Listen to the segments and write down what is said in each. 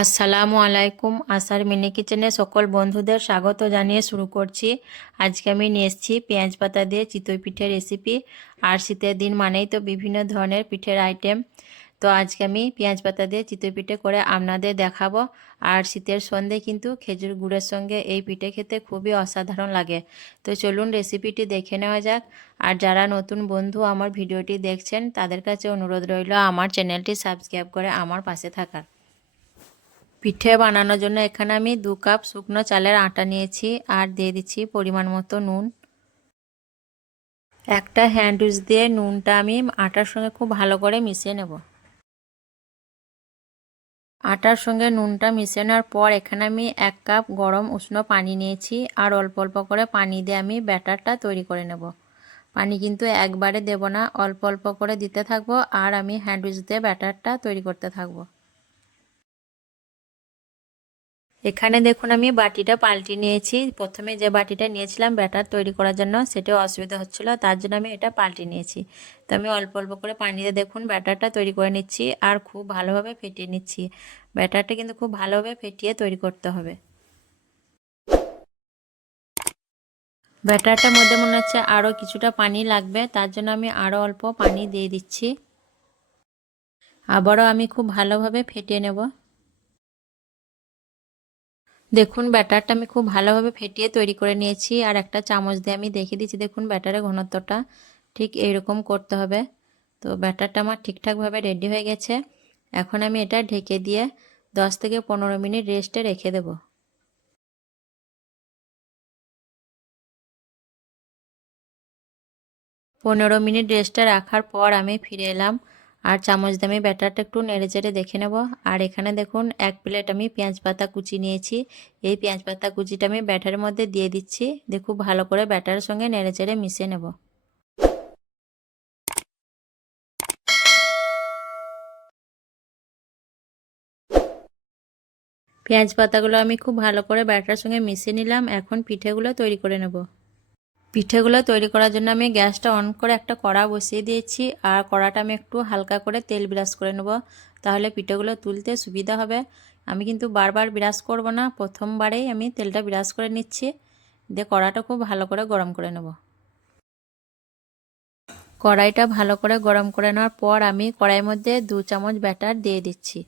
আসসালামু আলাইকুম। আশার মিনি কিচেনে সকল বন্ধুদের স্বাগত জানিয়ে শুরু করছি। আজকে আমি নিয়ে এসেছি পেঁয়াজ পাতা দিয়ে চিতই পিঠের রেসিপি। আর শীতের দিন মানেই তো বিভিন্ন ধরনের পিঠের আইটেম। তো আজকে আমি পেঁয়াজ পাতা দিয়ে চিতই পিঠে করে আপনাদের দেখাবো। আর শীতের সন্ধে কিন্তু খেজুর গুড়ের সঙ্গে এই পিঠে খেতে খুবই অসাধারণ লাগে। তো চলুন রেসিপিটি দেখে নেওয়া যাক। আর যারা নতুন বন্ধু আমার ভিডিওটি দেখছেন তাদের কাছে অনুরোধ রইল আমার চ্যানেলটি সাবস্ক্রাইব করে আমার পাশে থাকার। পিঠে বানানোর জন্য এখানে আমি 2 কাপ শুকনো চালের আটা নিয়েছি আর দিয়ে দিচ্ছি পরিমাণ মতো নুন। একটা হ্যান্ড উইচ দিয়ে নুনটা আমি আটার সঙ্গে খুব ভালো করে মিশিয়ে নেব। আটার সঙ্গে নুনটা মিশিয়ে নেওয়ার পর এখানে আমি 1 কাপ গরম উষ্ণ পানি নিয়েছি আর অল্প অল্প করে পানি দিয়ে আমি ব্যাটারটা তৈরি করে নেব। পানি কিন্তু একবারে দেব না, অল্প অল্প করে দিতে থাকবো আর আমি হ্যান্ড উইচ দিয়ে ব্যাটারটা তৈরি করতে থাকবো। এখানে দেখুন আমি বাটিটা পাল্টে নিয়েছি। প্রথমে যে বাটিটা নিয়েছিলাম ব্যাটার তৈরি করার জন্য সেটাও অসুবিধা হচ্ছিল, তার জন্য আমি এটা পাল্টে নিয়েছি। তো আমি অল্প অল্প করে পানি দিয়ে দেখুন ব্যাটারটা তৈরি করে নিচ্ছি আর খুব ভালোভাবে ফেটিয়ে নিচ্ছি। ব্যাটারটা কিন্তু খুব ভালোভাবে ফেটিয়ে তৈরি করতে হবে। ব্যাটারটার মধ্যে মনে হচ্ছে আরও কিছুটা পানি লাগবে, তার জন্য আমি আরও অল্প পানি দিয়ে দিচ্ছি। আবারও আমি খুব ভালোভাবে ফেটিয়ে নেব। দেখুন ব্যাটারটা আমি খুব ভালোভাবে ফেটিয়ে তৈরি করে নিয়েছি আর একটা চামচ দিয়ে আমি দেখিয়ে দিচ্ছি। দেখুন ব্যাটারের ঘনত্বটা ঠিক এইরকম করতে হবে। তো ব্যাটারটা আমার ঠিকঠাকভাবে রেডি হয়ে গেছে। এখন আমি এটা ঢেকে দিয়ে 10 থেকে 15 মিনিট রেস্টে রেখে দেব। 15 মিনিট রেস্টে রাখার পর আমি ফিরে এলাম আর চামচ দিয়ে আমি ব্যাটারটা একটু নেড়ে চেড়ে দেখে নেব। আর এখানে দেখুন 1 প্লেট আমি পেঁয়াজ পাতা কুচি নিয়েছি। এই পেঁয়াজ পাতা কুচিটা আমি ব্যাটারের মধ্যে দিয়ে দিচ্ছি। দেখুন ভালো করে ব্যাটারের সঙ্গে নেড়ে চেড়ে মিশিয়ে নেব। পেঁয়াজ পাতাগুলো আমি খুব ভালো করে ব্যাটারের সঙ্গে মিশিয়ে নিলাম। এখন পিঠেগুলো তৈরি করে নেব। পিঠেগুলো তৈরি করার জন্য আমি গ্যাসটা অন করে একটা কড়া বসিয়ে দিয়েছি আর কড়াটা আমি একটু হালকা করে তেল ব্রাশ করে নেব, তাহলে পিঠেগুলো তুলতে সুবিধা হবে। আমি কিন্তু বারবার ব্রাশ করব না, প্রথমবারেই আমি তেলটা ব্রাশ করে নিচ্ছি। দিয়ে কড়াটা খুব ভালো করে গরম করে নেব। কড়াইটা ভালো করে গরম করে নেওয়ার পর আমি কড়াইয়ের মধ্যে 2 চামচ ব্যাটার দিয়ে দিচ্ছি।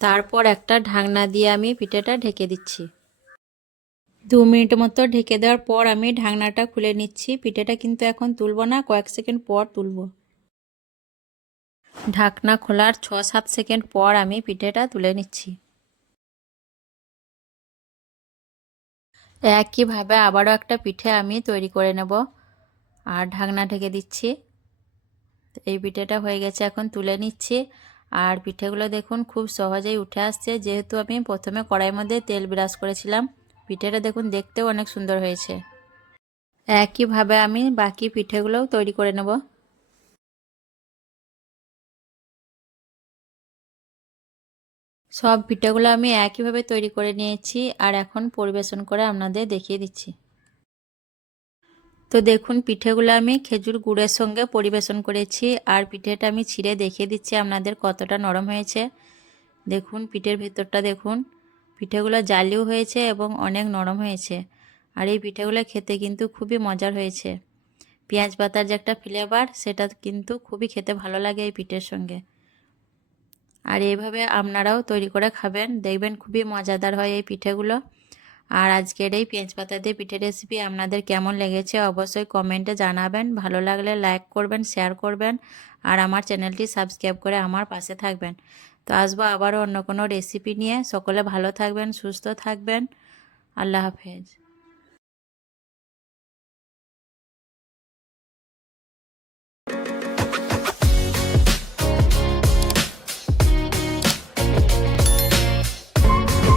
তারপর একটা ঢাকনা দিয়ে আমি পিঠেটা ঢেকে দিচ্ছি। 2 মিনিট মতো ঢেকে দেওয়ার পর আমি ঢাকনাটা খুলে নিচ্ছি। পিঠেটা কিন্তু এখন তুলব না, কয়েক সেকেন্ড পর তুলব। ঢাকনা খোলার 6-7 সেকেন্ড পর আমি পিঠেটা তুলে নিচ্ছি। একইভাবে আবারও একটা পিঠে আমি তৈরি করে নেব আর ঢাকনা ঢেকে দিচ্ছি। এই পিঠেটা হয়ে গেছে, এখন তুলে নিচ্ছি। আর পিঠেগুলো দেখুন খুব সহজেই উঠে আসছে, যেহেতু আমি প্রথমে কড়াইয়ের মধ্যে তেল ব্রাশ করেছিলাম। পিঠেটা দেখুন দেখতেও অনেক সুন্দর হয়েছে। একইভাবে আমি বাকি পিঠেগুলোও তৈরি করে নেব। সব পিঠেগুলো আমি একইভাবে তৈরি করে নিয়েছি আর এখন পরিবেশন করে আপনাদের দেখিয়ে দিচ্ছি। তো দেখুন পিঠেগুলো আমি খেজুর গুড়ের সঙ্গে পরিবেশন করেছি আর পিঠেটা আমি ছিঁড়ে দেখিয়ে দিচ্ছি আপনাদের কতটা নরম হয়েছে। দেখুন পিঠের ভেতরটা দেখুন, পিঠেগুলো জালিও হয়েছে এবং অনেক নরম হয়েছে। আর এই পিঠেগুলো খেতে কিন্তু খুবই মজার হয়েছে। পেঁয়াজ পাতার যে একটা ফ্লেভার, সেটা কিন্তু খুবই খেতে ভালো লাগে এই পিঠের সঙ্গে। আর এইভাবে আপনারাও তৈরি করে খাবেন, দেখবেন খুবই মজাদার হয় এই পিঠেগুলো। আর আজকের এই পেঁয়াজ পাতা দিয়ে পিঠের রেসিপি আপনাদের কেমন লেগেছে অবশ্যই কমেন্টে জানাবেন। ভালো লাগলে লাইক করবেন, শেয়ার করবেন আর আমার চ্যানেলটি সাবস্ক্রাইব করে আমার পাশে থাকবেন। তো আসবো আবারও অন্য কোনো রেসিপি নিয়ে। সকলে ভালো থাকবেন, সুস্থ থাকবেন। আল্লাহ হাফেজ।